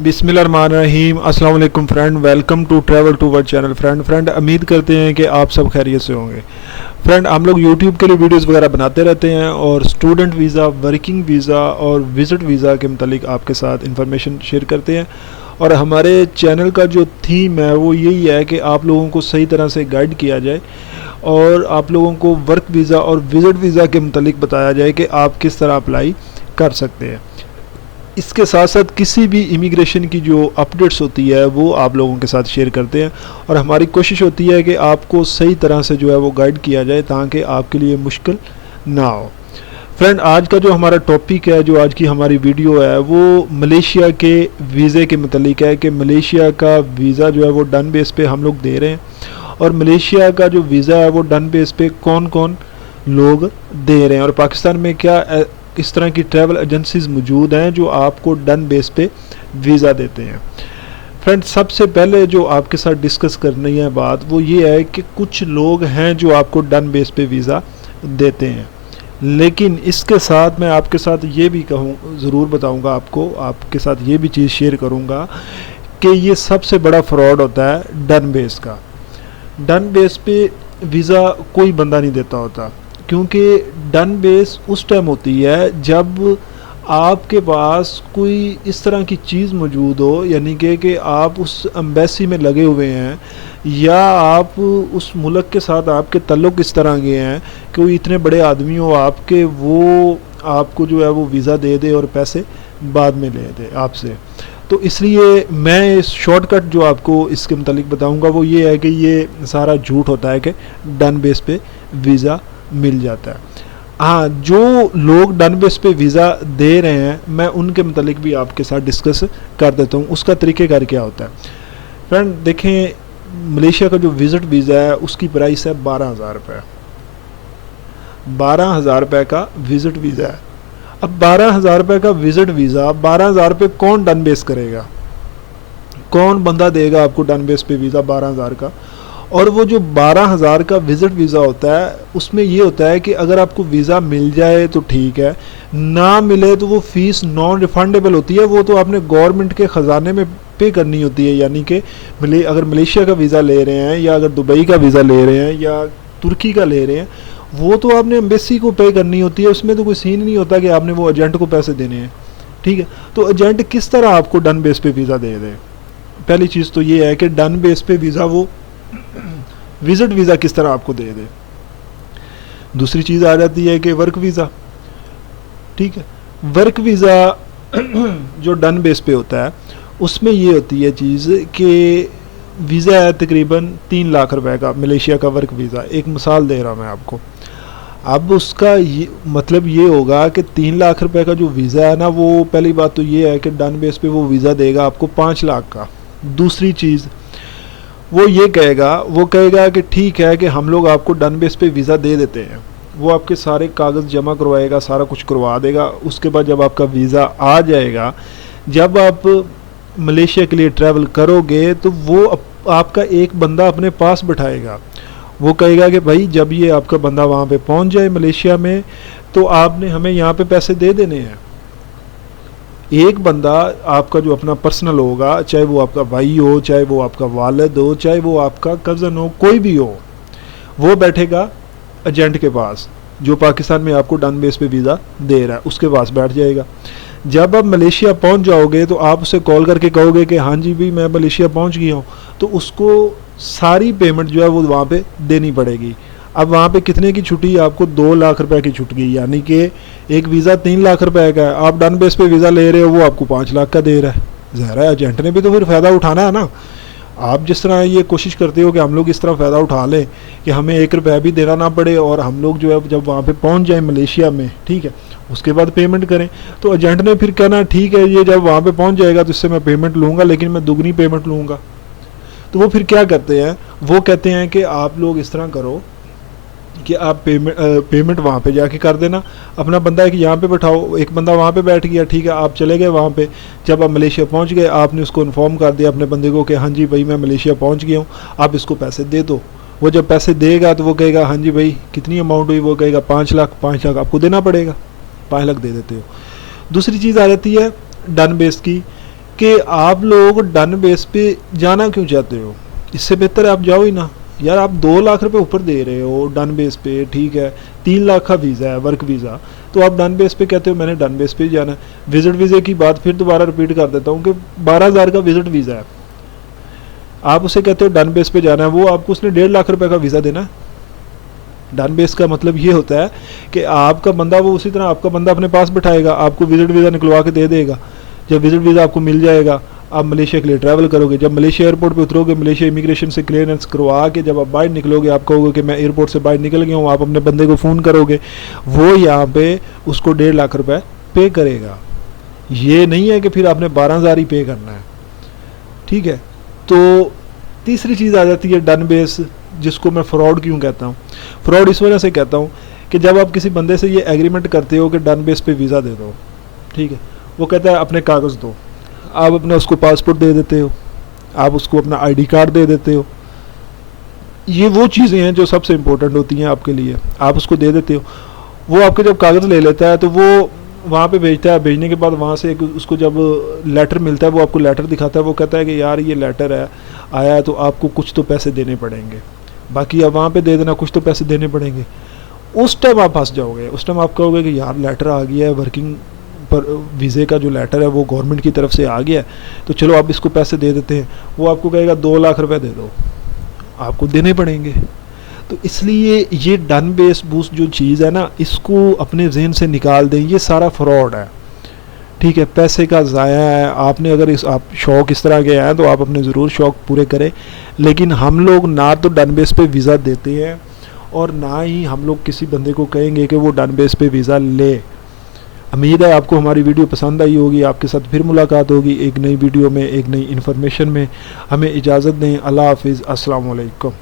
बिस्मिल्लाहिर्रहमानिर्रहीम। अस्सलाम वालेकुम friend, welcome to travel to world channel. Friend उम्मीद करते हैं कि आप सब खैरियत से होंगे। फ्रेंड हम लोग यूट्यूब के लिए वीडियोस वगैरह बनाते रहते हैं और स्टूडेंट वीज़ा, वर्किंग वीज़ा और विज़िट वीज़ा के मतलब आपके साथ इंफॉर्मेशन शेयर करते हैं। और हमारे चैनल का जो थीम है वो यही है कि आप लोगों को सही तरह से गाइड किया जाए और आप लोगों को वर्क वीज़ा और विज़िट वीज़ा के मतलब बताया जाए कि आप किस तरह अप्लाई कर सकते हैं। इसके साथ साथ किसी भी इमिग्रेशन की जो अपडेट्स होती है वो आप लोगों के साथ शेयर करते हैं और हमारी कोशिश होती है कि आपको सही तरह से जो है वो गाइड किया जाए ताकि आपके लिए मुश्किल ना हो। फ्रेंड आज का जो हमारा टॉपिक है, जो आज की हमारी वीडियो है वो मलेशिया के वीज़े के मतलब है कि मलेशिया का वीज़ा जो है वो डन बेस पे हम लोग दे रहे हैं और मलेशिया का जो वीज़ा है वो डन बेस पे कौन कौन लोग दे रहे हैं और पाकिस्तान में क्या इस तरह की ट्रैवल एजेंसीज मौजूद हैं जो आपको डन बेस पे वीज़ा देते हैं। फ्रेंड सबसे पहले जो आपके साथ डिस्कस करनी है बात वो ये है कि कुछ लोग हैं जो आपको डन बेस पे वीज़ा देते हैं, लेकिन इसके साथ मैं आपके साथ ये भी ज़रूर बताऊंगा, आपके साथ ये भी चीज़ शेयर करूंगा कि ये सबसे बड़ा फ्रॉड होता है डन बेस का। डन बेस पे वीज़ा कोई बंदा नहीं देता होता, क्योंकि डन बेस उस टाइम होती है जब आपके पास कोई इस तरह की चीज़ मौजूद हो, यानी कि आप उस एम्बेसी में लगे हुए हैं या आप उस मुल्क के साथ आपके तल्लुक़ इस तरह के हैं कि कोई इतने बड़े आदमी हो आपके, वो आपको जो है वो वीज़ा दे दे और पैसे बाद में ले दे आपसे। तो इसलिए मैं इस शॉर्टकट जो आपको इसके मतलब बताऊंगा वो ये है कि ये सारा झूठ होता है कि डन बेस पे वीज़ा मिल जाता है। हाँ, जो लोग डन बेस पे वीज़ा दे रहे हैं मैं उनके मतलब भी आपके साथ डिस्कस कर देता हूँ। उसका तरीक़ेकार क्या होता है। फ्रेंड देखें, मलेशिया का जो विज़िट वीज़ा है उसकी प्राइस है 12,000 रुपये। 12,000 रुपये का विज़िट वीज़ा है। अब 12,000 रुपये का विज़िट वीज़ा 12,000 रुपये कौन डन बेस करेगा, कौन बंदा देगा आपको डन बेस पे वीज़ा 12,000 का। और वो जो 12,000 का विज़िट वीज़ा होता है उसमें ये होता है कि अगर आपको वीज़ा मिल जाए तो ठीक है, ना मिले तो वो फ़ीस नॉन रिफंडेबल होती है, वो तो आपने गवर्नमेंट के ख़जाने में पे करनी होती है। यानी कि अगर मलेशिया का वीज़ा ले रहे हैं या अगर दुबई का वीज़ा ले रहे हैं या तुर्की का ले रहे हैं, वो तो आपने एम्बेसी को पे करनी होती है। उसमें तो कोई सीन नहीं होता कि आपने वो एजेंट को पैसे देने हैं, ठीक है। तो एजेंट किस तरह आपको डन बेस पे वीज़ा दे दे, पहली चीज़ तो ये है कि डन बेस पे वीज़ा वो विज़िट वीज़ा किस तरह आपको दे दे। दूसरी चीज़ आ जाती है कि वर्क वीज़ा, ठीक है। वर्क वीज़ा जो डन बेस पे होता है उसमें ये होती है चीज़ कि वीज़ा है तकरीबन 3 लाख रुपए का, मलेशिया का वर्क वीज़ा। एक मिसाल दे रहा हूँ मैं आपको। अब उसका ये मतलब ये होगा कि 3 लाख रुपए का जो वीज़ा है ना, वो पहली बात तो ये है कि डन बेस पे वो वीज़ा देगा आपको 5 लाख का। दूसरी चीज़ वो ये कहेगा कि ठीक है कि हम लोग आपको डन बेस पे वीज़ा दे देते हैं। वो आपके सारे कागज़ जमा करवाएगा, सारा कुछ करवा देगा। उसके बाद जब आपका वीज़ा आ जाएगा, जब आप मलेशिया के लिए ट्रैवल करोगे तो वो आपका एक बंदा अपने पास बिठाएगा। वो कहेगा कि भाई जब ये आपका बंदा वहाँ पे पहुँच जाए मलेशिया में तो आपने हमें यहाँ पे पैसे दे देने हैं। एक बंदा आपका जो अपना पर्सनल होगा, चाहे वो आपका भाई हो, चाहे वो आपका वालिद हो, चाहे वो आपका कज़न हो, कोई भी हो, वो बैठेगा एजेंट के पास जो पाकिस्तान में आपको डन बेस पे वीज़ा दे रहा है, उसके पास बैठ जाएगा। जब आप मलेशिया पहुंच जाओगे तो आप उसे कॉल करके कहोगे कि हाँ जी भाई मैं मलेशिया पहुंच गया हूँ, तो उसको सारी पेमेंट जो है वो वहाँ पे देनी पड़ेगी। अब वहाँ पे कितने की छुट्टी, आपको 2 लाख रुपए की छुट गई, यानी कि एक वीज़ा 3 लाख रुपए का है, आप डन बेस पे वीज़ा ले रहे हो, वो आपको 5 लाख का दे रहा है। ज़ाहिर है एजेंट ने भी तो फिर फ़ायदा उठाना है ना। आप जिस तरह ये कोशिश करते हो कि हम लोग इस तरह फ़ायदा उठा लें कि हमें 1 रुपया भी देना ना पड़े और हम लोग जो है जब वहाँ पे पहुँच जाए मलेशिया में, ठीक है, उसके बाद पेमेंट करें, तो एजेंट ने फिर कहना ठीक है ये जब वहाँ पे पहुँच जाएगा तो इससे मैं पेमेंट लूँगा, लेकिन मैं दुगनी पेमेंट लूँगा। तो वो फिर क्या करते हैं, वो कहते हैं कि आप लोग इस तरह करो कि आप पेमेंट वहाँ पे जाके कर देना, अपना बंदा एक यहाँ पे बैठाओ, एक बंदा वहाँ पे बैठ गया, ठीक है, आप चले गए वहाँ पे। जब आप मलेशिया पहुँच गए आपने उसको इन्फॉर्म कर दिया अपने बंदे को कि हाँ जी भाई मैं मलेशिया पहुँच गया हूँ, आप इसको पैसे दे दो। वो जब पैसे देगा तो वो कहेगा हाँ जी भाई कितनी अमाउंट हुई, वो कहेगा 5 लाख। 5 लाख आपको देना पड़ेगा, 5 लाख दे देते हो। दूसरी चीज़ आ जाती है डन बेस की कि आप लोग डन बेस पे जाना क्यों चाहते हो? इससे बेहतर है आप जाओ ही ना यार। आप 2 लाख रुपए ऊपर दे रहे हो डन बेस पे, ठीक है, 3 लाख का वीज़ा है, वर्क वीज़ा, तो आप डन बेस पे कहते हो मैंने डन बेस पे ही जाना है। विजिट वीज़े की बात फिर दोबारा रिपीट कर देता हूँ कि 12,000 का विजिट वीज़ा है, आप उसे कहते हो डन बेस पे जाना है, वो आपको उसने 1.5 लाख रुपए का वीज़ा देना है। डन बेस का मतलब ये होता है कि आपका बंदा, वो उसी तरह आपका बंदा अपने पास बिठाएगा, आपको विजिट वीज़ा निकलवा के दे देगा। जब विजिट वीज़ा आपको मिल जाएगा, आप मलेशिया के लिए ट्रैवल करोगे। जब मलेशिया एयरपोर्ट पे उतरोगे, मलेशिया इमिग्रेशन से क्लियरेंस करवा के जब आप बाहर निकलोगे, आप कहोगे कि मैं एयरपोर्ट से बाहर निकल गया हूँ, आप अपने बंदे को फ़ोन करोगे, वो यहाँ पे उसको 1.5 लाख रुपए पे करेगा। ये नहीं है कि फिर आपने 12,000 ही पे करना है, ठीक है। तो तीसरी चीज़ आ जाती है डन बेस, जिसको मैं फ्रॉड क्यों कहता हूँ। फ्रॉड इस वजह से कहता हूँ कि जब आप किसी बंदे से ये एग्रीमेंट करते हो कि डन बेस पे वीज़ा दे दो, ठीक है, वो कहता है अपने कागज़ दो, आप अपना उसको पासपोर्ट दे देते हो, आप उसको अपना आईडी कार्ड दे देते हो। ये वो चीज़ें हैं जो सबसे इम्पोर्टेंट होती हैं आपके लिए, आप उसको दे देते हो। वो आपके जब कागज़ ले लेता है तो वो वहाँ पे भेजता है, भेजने के बाद वहाँ से उसको जब लेटर मिलता है, वो आपको लेटर दिखाता है, वो कहता है कि यार ये लेटर है आया है, तो आपको कुछ तो पैसे देने पड़ेंगे, बाकी आप वहाँ पे दे देना, कुछ तो पैसे देने पड़ेंगे। उस टाइम आप फंस जाओगे। उस टाइम आप कहोगे कि यार लेटर आ गया है, वर्किंग पर वीज़े का जो लेटर है वो गवर्नमेंट की तरफ से आ गया है, तो चलो आप इसको पैसे दे देते हैं। वो आपको कहेगा 2 लाख रुपए दे दो, आपको देने पड़ेंगे। तो इसलिए ये डन बेस बूस्ट जो चीज़ है ना, इसको अपने जहन से निकाल दें, ये सारा फ्रॉड है, ठीक है, पैसे का ज़ाया है। आपने अगर आप शौक़ इस तरह के हैं तो आप अपने ज़रूर शौक़ पूरे करें, लेकिन हम लोग ना तो डन बेस पे वीज़ा देते हैं और ना ही हम लोग किसी बंदे को कहेंगे कि वो डन बेस पे वीज़ा ले। उम्मीद है आपको हमारी वीडियो पसंद आई होगी। आपके साथ फिर मुलाकात होगी एक नई वीडियो में, एक नई इन्फॉर्मेशन में। हमें इजाज़त दें। अल्लाह हाफिज़। अस्सलाम वालेकुम।